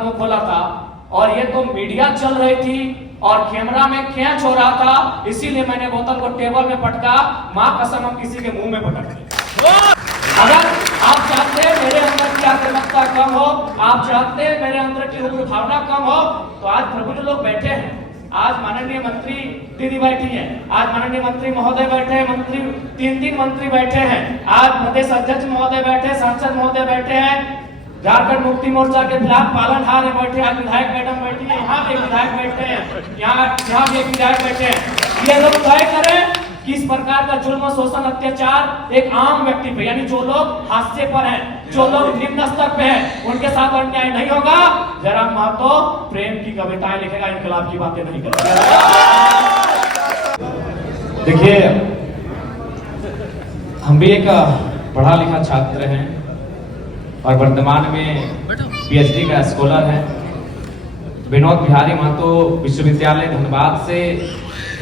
मुंह खोला था और ये तो मीडिया चल रही थी और कैमरा में कैच हो रहा था, इसीलिए मैंने बोतल को टेबल में पटका। मां कसम हम किसी के मुंह में पटक दें। अगर आप चाहते हैं मेरे अंदर की आक्रामकता कम हो, आप चाहते हैं मेरे अंदर की उग्र भावना कम हो, तो आज प्रबुद्ध लोग बैठे हैं। आज माननीय मंत्री दीदी बैठी है, आज माननीय मंत्री महोदय बैठे हैं, मंत्री तीन मंत्री बैठे हैं, आज प्रदेश अध्यक्ष महोदय बैठे, सांसद महोदय बैठे हैं, झारखंड मुक्ति मोर्चा के खिलाफ पालनहार बैठे, आज विधायक मैडम बैठी है, यहाँ भी विधायक बैठे हैं, यहाँ भी एक विधायक बैठे हैं। ये लोग तय करें कि इस प्रकार का जुल्म, शोषण, अत्याचार एक आम व्यक्ति पे, यानी जो लोग हाशिए पर हैं, जो लोग निम्न स्तर पे हैं, उनके साथ अन्याय नहीं होगा। जयराम महतो प्रेम की कविताएं लिखेगा, इनकलाब की बातें नहीं करेगा। देखिए, हम भी एक पढ़ा लिखा छात्र हैं और वर्तमान में पीएचडी का स्कॉलर हैं। विनोद बिहारी महतो विश्वविद्यालय धनबाद से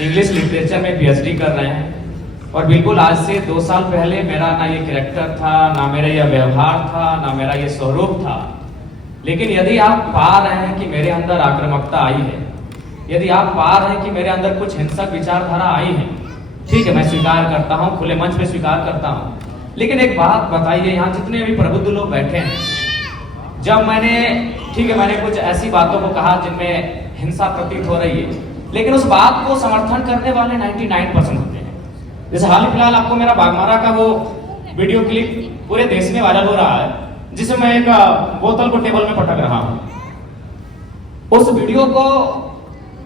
इंग्लिश लिटरेचर में पीएचडी कर रहे हैं। और बिल्कुल आज से 2 साल पहले मेरा ना ये कैरेक्टर था, ना मेरा ये व्यवहार था, ना मेरा ये स्वरूप था। लेकिन यदि आप पा रहे हैं कि मेरे अंदर आक्रामकता आई है, यदि आप पा रहे हैं कि मेरे अंदर कुछ हिंसक विचारधारा आई है, ठीक है, मैं स्वीकार करता हूँ, खुले मंच पे स्वीकार करता हूँ। लेकिन एक बात बताइए, यहाँ जितने भी प्रबुद्ध लोग बैठे हैं, जब मैंने, ठीक है, मैंने कुछ ऐसी बातों को कहा जिनमें हिंसा प्रतीत हो रही है, लेकिन उस बात को समर्थन करने वाले 99% होते हैं। जैसे हाल ही फिलहाल आपको मेरा बागमारा का वो वीडियो क्लिप पूरे देश में वायरल हो रहा है, जिसमें मैं एक बोतल को टेबल में पटक रहा हूं। उस वीडियो को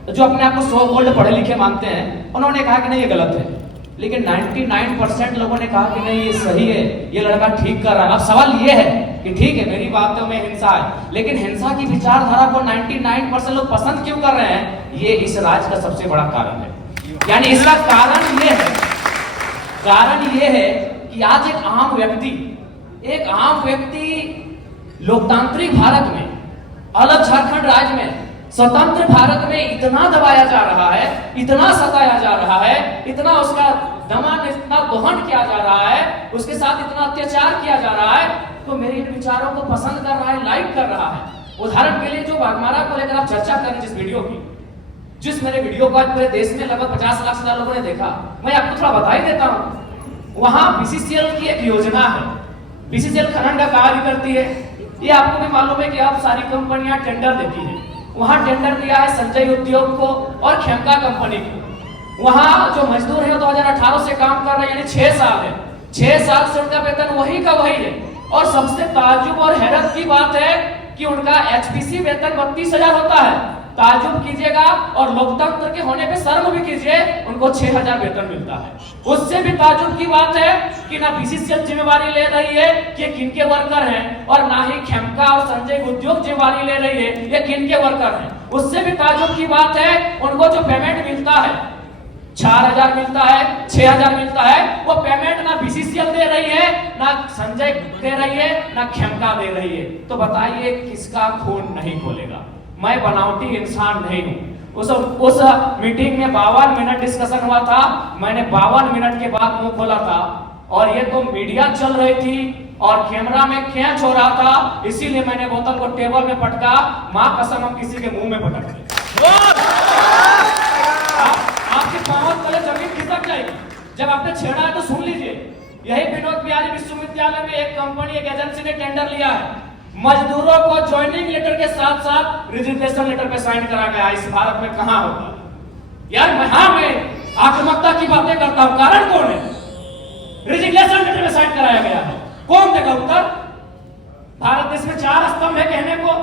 जो अपने आप को सो कॉल्ड पढ़े लिखे मानते हैं, उन्होंने कहा कि नहीं ये गलत है, लेकिन 99% लोगों ने कहा कि नहीं ये सही है, ये लड़का ठीक कर रहा है। अब सवाल ये है कि ठीक है, मेरी बातों में हिंसा है, लेकिन हिंसा की विचारधारा को 99% लोग पसंद क्यों कर रहे हैं? ये इस राज का सबसे बड़ा कारण है। यानी इसका कारण ये है कि आज एक आम व्यक्ति लोकतांत्रिक भारत में, अलग झारखंड राज्य में, स्वतंत्र भारत में इतना दबाया जा रहा है, इतना सताया जा रहा है, इतना उसका दमन, इतना दोहन किया जा रहा है, उसके साथ इतना अत्याचार किया जा रहा है, तो मेरे इन विचारों को पसंद कर रहा है, लाइक कर रहा है। उदाहरण के लिए जो बागमारा को लेकर आप चर्चा कर रहे हैं, जिस वीडियो की, जिस मेरे वीडियो को आज पूरे देश में लगभग 50 लाख से ज्यादा लोगों ने देखा, मैं आपको थोड़ा बता ही देता हूं। वहां बीसीसीएल की एक योजना है, बीसीसीएल खनन का कार्य करती है। ये आपको भी मालूम है कि अब सारी कंपनियां टेंडर देती है। वहां टेंडर दिया है संजय उद्योग को और खेमका कंपनी को। वहां जो मजदूर है 2018 से काम कर रहे हैं, यानी 6 साल है, 6 साल से उनका वेतन वही का वही है। और सबसे ताज्जुब और हैरत की बात है कि उनका एचपीसी वेतन 32,000 होता है। ताज्जुब कीजिएगा और लोकतंत्र के होने पे शर्म भी कीजिए, उनको 6,000 वेतन मिलता है। उससे भी ताज्जुब की बात है कि ना बीसीसीएल जिम्मेवारी ले रही है कि किनके वर्कर हैं, और ना ही खेमका और संजय उद्योग जिम्मेवारी ले रही है ये किनके वर्कर हैं। उससे भी ताज्जुब की बात है, उनको जो पेमेंट मिलता है 4,000 मिलता है, 6,000 मिलता है, वो पेमेंट ना बीसीसीएल दे रही है, ना संजय दे रही है, ना खेमका दे रही है। तो बताइए किसका खून नहीं खोलेगा? मैं बनावटी इंसान नहीं हूं। उस मीटिंग में 52 मिनट डिस्कशन हुआ था, मैंने 52 मिनट के बाद मुंह खोला था और ये तो मीडिया चल रही थी और कैमरा में कैच हो रहा था, इसीलिए मैंने बोतल को टेबल में पटका। मां कसम हम किसी के मुंह में पटक दें। आपकी पांव तले जमीन खिसक जाएगी। जब आपने छेड़ा है तो सुन लीजिए। यही विनोद बिहारी विश्वविद्यालय में एक कंपनी, एक एजेंसी ने टेंडर लिया है, मजदूरों को ज्वाइनिंग लेटर के साथ साथ रिजिग्नेशन लेटर पे साइन करा गया। इस भारत में कहां होगा यार? मैं आक्रामकता की बातें करता हूं, कारण कौन है? रिजिग्नेशन लेटर में साइन कराया गया है, कौन देगा उत्तर? भारत देश में 4 स्तंभ है कहने को,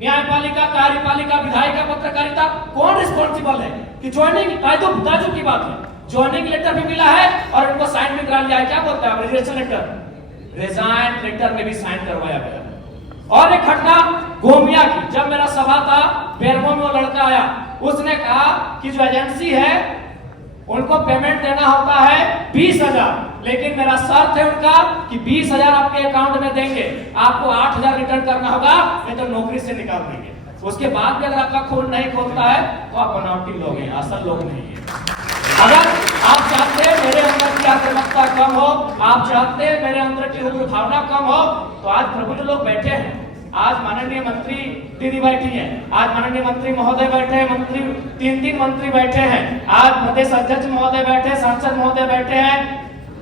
न्यायपालिका, कार्यपालिका, विधायिका, पत्रकारिता। कौन रिस्पॉन्सिबल है कि ज्वाइनिंग? ताजुब की बात है, ज्वाइनिंग लेटर भी मिला है और उनको साइन भी करा लिया है। क्या बोलता है रिजिग्नेशन लेटर? रिजाइन लेटर में भी साइन करवाया गया। और एक घटना गोमिया की, जब मेरा सभा था बेरमो में, वो लड़का आया, उसने कहा कि जो एजेंसी है उनको पेमेंट देना होता है 20,000, लेकिन मेरा शर्त है उनका कि 20,000 आपके अकाउंट में देंगे, आपको 8,000 रिटर्न करना होगा, नहीं तो नौकरी से निकाल देंगे। उसके बाद भी अगर आपका खून नहीं खोलता है तो आप बनावटी लोग हैं, असल लोग नहीं है। अगर आप चाहते हैं मेरे अंदर की आक्रामकता कम हो, आप चाहते हैं मेरे अंदर की उग्र भावना कम हो, तो आज प्रबुद्ध लोग बैठे हैं। आज माननीय मंत्री दीदी बैठी है, आज माननीय मंत्री महोदय बैठे हैं, मंत्री तीन मंत्री बैठे हैं, आज प्रदेश अध्यक्ष महोदय बैठे, सांसद महोदय बैठे हैं,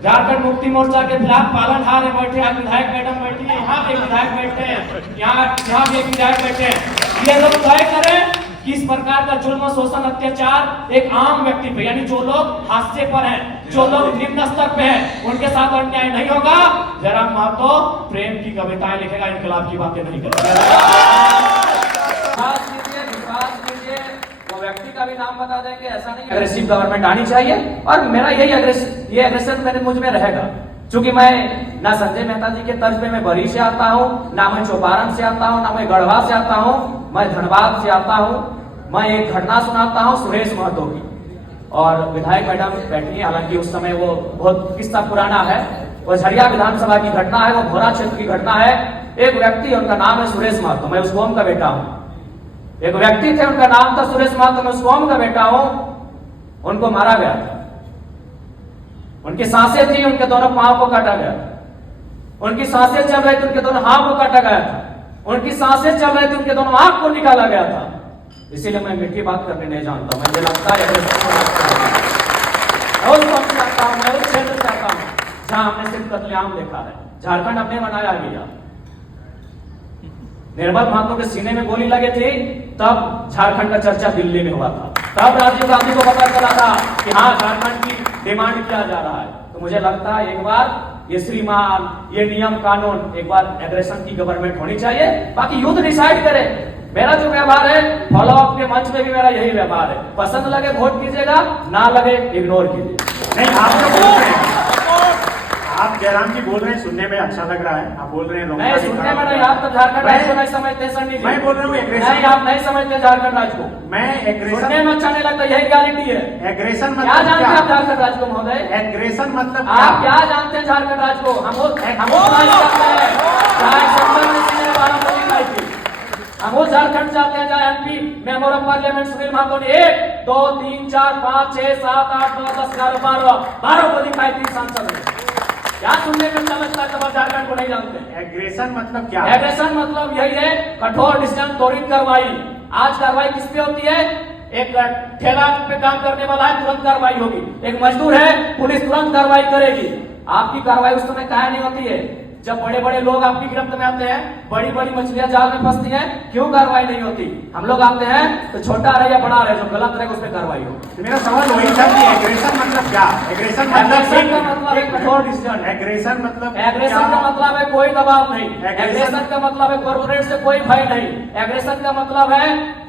झारखंड मुक्ति मोर्चा के खिलाफ पालनहार बैठे, आज विधायक मैडम बैठी है, यहाँ भी विधायक बैठे हैं, यहाँ भी एक विधायक बैठे हैं। ये लोग तय करें कि इस प्रकार का जुल्म, शोषण, अत्याचार एक आम व्यक्ति पे, यानी जो लोग हाशिए पर हैं, जो लोग निम्न स्तर पे हैं, उनके साथ अन्याय नहीं होगा। जयराम महतो प्रेम की कविताएं लिखेगा, इनकलाब की बातें नहीं करेगा। विश्वास कीजिए, वो व्यक्ति का भी नाम बता देंगे, ऐसा नहीं। अग्रेसिव गवर्नमेंट आनी चाहिए और मेरा यही एग्रेशन मेरे मुझ में रहेगा, क्योंकि मैं ना संजय मेहता जी के तर्ज पे मैं बरी से आता हूँ, ना मैं चौपारण से आता हूँ, ना मैं गढ़वा से आता हूँ, मैं धनबाद से आता हूँ। मैं एक घटना सुनाता हूँ सुरेश महतो की, और विधायक मैडम बैठी है, हालांकि उस समय वो बहुत किस्सा पुराना है, वो झरिया विधानसभा की घटना है, वो भोरा क्षेत्र की घटना है। एक व्यक्ति, उनका नाम है सुरेश महतो, मैं उस कौम का बेटा हूँ। एक व्यक्ति थे, उनका नाम था सुरेश महतो, मैं उस कौम का बेटा हूँ। उनको मारा गया था, उनकी सांसें थी, उनके दोनों पांव को काटा गया था, उनकी सांसें चल रही थी, उनके दोनों हाथ को काटा गया था, उनकी सांसें चल रही थी, उनके दोनों आंख को निकाला गया था। इसीलिए मैं मीठी बात करने नहीं जानता, मुझे लगता है मैं उस क्षेत्र से आता हूं जहां हमने सिर्फ कत्लेआम देखा है। झारखंड हमने बनाया गया, निर्मल महतो के सीने में गोली लगे थी, तब झारखंड का चर्चा दिल्ली में हुआ था, तब राजीव गांधी को पता चला था कि हाँ झारखंड की डिमांड किया जा रहा है। तो मुझे लगता है एक बार ये श्रीमान, ये नियम कानून, एक बार एग्रेशन की गवर्नमेंट होनी चाहिए, बाकी युद्ध डिसाइड करे। मेरा जो व्यवहार है फॉलो अप के मंच पे भी मेरा यही व्यवहार है, पसंद लगे वोट कीजिएगा, ना लगे इग्नोर कीजिए। नहीं, आप जो बोल रहे हैं, आप जयराम जी बोल रहे हैं, सुनने में अच्छा लग रहा है, आप बोल रहे हैं नहीं सुनने में नहीं, आप तो झारखंड राज्य को नहीं समझते सर जी। मैं बोल रहा हूँ नहीं, आप नहीं समझते झारखंड राज्य को। मैं एग्रेशन सुनने में अच्छा नहीं लगता, यही क्वालिटी है। एग्रेशन क्या मतलब जानते हैं आप झारखंड राज्य को महोदय? एग्रेशन मतलब आप क्या जानते हैं झारखंड राज्य को? हम झारखंड चाहते हैं, जहाँ MP member of parliament Sunil Mahato ने 1 2 3 4 5 6 7 8 9 10 11 12 को दिखाई 3 सांसद ने। क्या सुनने में अच्छा लगता है, तब झारखंड को नहीं जानते। एग्रेशन मतलब क्या? एग्रेशन मतलब यही है, कठोर डिसीजन, त्वरित कार्रवाई। आज कार्रवाई किस पे होती है? एक ठेला पे काम करने वाला है, तुरंत कार्रवाई होगी। एक मजदूर है, पुलिस तुरंत कार्रवाई करेगी। आपकी कार्रवाई उस समय काहे नहीं होती है? जब बड़े बड़े लोग आपकी गिरफ्त में आते हैं, बड़ी बड़ी मछलियां जाल में फंसती हैं, क्यों कार्रवाई नहीं होती? हम लोग आते हैं तो छोटा रहे या बड़ा रहे, जो गलत रहे उस पर कार्रवाई हो। मेरा सवाल वही था कि एग्रेशन मतलब क्या? एग्रेशन का मतलब है कठोर डिसीजन। एग्रेशन मतलब एग्रेशन का मतलब है कोई दबाव नहीं। एग्रेशन का मतलब है कॉर्पोरेट से कोई भय नहीं। एग्रेशन का मतलब है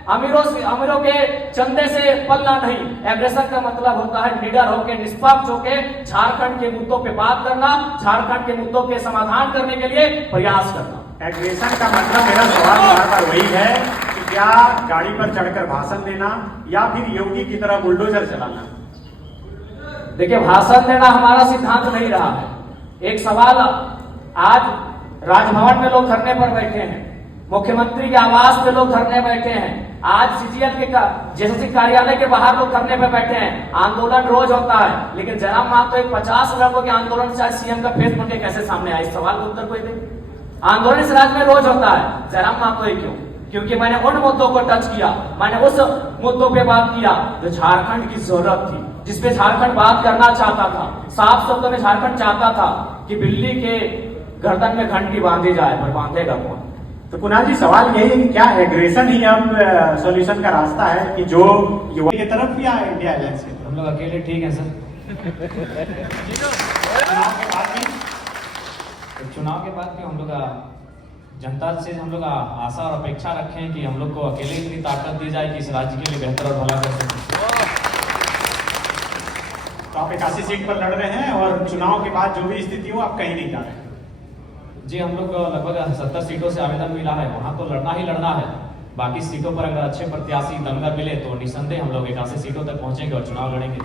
अमीरों के चंदे से पलना नहीं। एग्रेशन का मतलब होता है निडर होकर, निष्पक्ष होकर झारखंड के मुद्दों पे बात करना, झारखंड के मुद्दों के समाधान करने के लिए प्रयास करना। एग्रेशन का मतलब, मेरा सवाल बार-बार वही है कि क्या गाड़ी पर चढ़कर भाषण देना या फिर योगी की तरह बुलडोजर चलाना? देखिए, भाषण देना हमारा सिद्धांत नहीं रहा है। एक सवाल, आज राजभवन में लोग धरने पर बैठे हैं, मुख्यमंत्री के आवास पे लोग धरने बैठे हैं, आज सीजीएल के जेएसएससी कार्यालय के बाहर लोग धरने पे बैठे हैं। आंदोलन रोज होता है, लेकिन जयराम महतो एक 50 लड़कों के आंदोलन से आज सीएम का फेस बन के कैसे सामने आया? इस सवाल का उत्तर कोई दे। आंदोलन इस राज्य में रोज होता है, जयराम महतो ही क्यों? क्योंकि मैंने उन मुद्दों को टच किया, मैंने उस मुद्दों पे बात किया जो झारखंड की जरूरत थी, जिसपे झारखंड बात करना चाहता था। साफ शब्दों में झारखंड चाहता था कि बिल्ली के गर्दन में घंटी बांधी जाए, पर बांधेगा कौन? तो कुणाल जी, सवाल यही है कि क्या एग्रेशन ही अब सॉल्यूशन का रास्ता है कि जो युवा की तरफ या इंडिया अलायंस से? हम लोग अकेले ठीक है सर। चुनाव के बाद भी हम लोग जनता से हम लोग आशा और अपेक्षा रखे हैं कि हम लोग को अकेले इतनी ताकत दी जाए कि इस राज्य के लिए बेहतर और भला कर सकें। तो आप 81 सीट पर लड़ रहे हैं और चुनाव के बाद जो भी स्थिति हो आप कहीं नहीं जा रहे? जी, हम लोग लगभग 70 सीटों से आवेदन मिला है, वहां तो लड़ना ही लड़ना है। बाकी सीटों पर अगर अच्छे प्रत्याशी दमगर मिले तो निसंदेह हम लोग 81 सीटों तक पहुंचेंगे और चुनाव लड़ेंगे।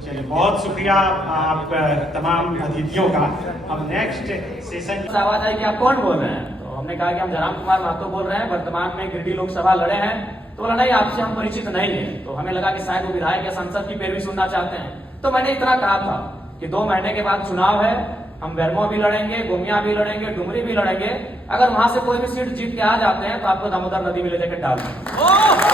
चलिए, बहुत शुक्रिया आप तमाम अतिथियों का। अब नेक्स्ट सेशन आवाज आई कि आप कौन बोल रहे हैं, तो हमने कहा कि हम जयराम कुमार महतो बोल रहे हैं, वर्तमान में गिरिडीह लोकसभा लड़े हैं। तो बोला नहीं, आपसे हम परिचित नहीं है। तो हमें लगा कि शायद वो विधायक या सांसद की पैरवी सुनना चाहते हैं। तो मैंने इतना कहा था कि 2 महीने के बाद चुनाव है, हम बेरमो भी लड़ेंगे, गोमिया भी लड़ेंगे, डुमरी भी लड़ेंगे। अगर वहां से कोई भी सीट जीत के आ जाते हैं तो आपको दामोदर नदी में ले जाकर डाल देंगे।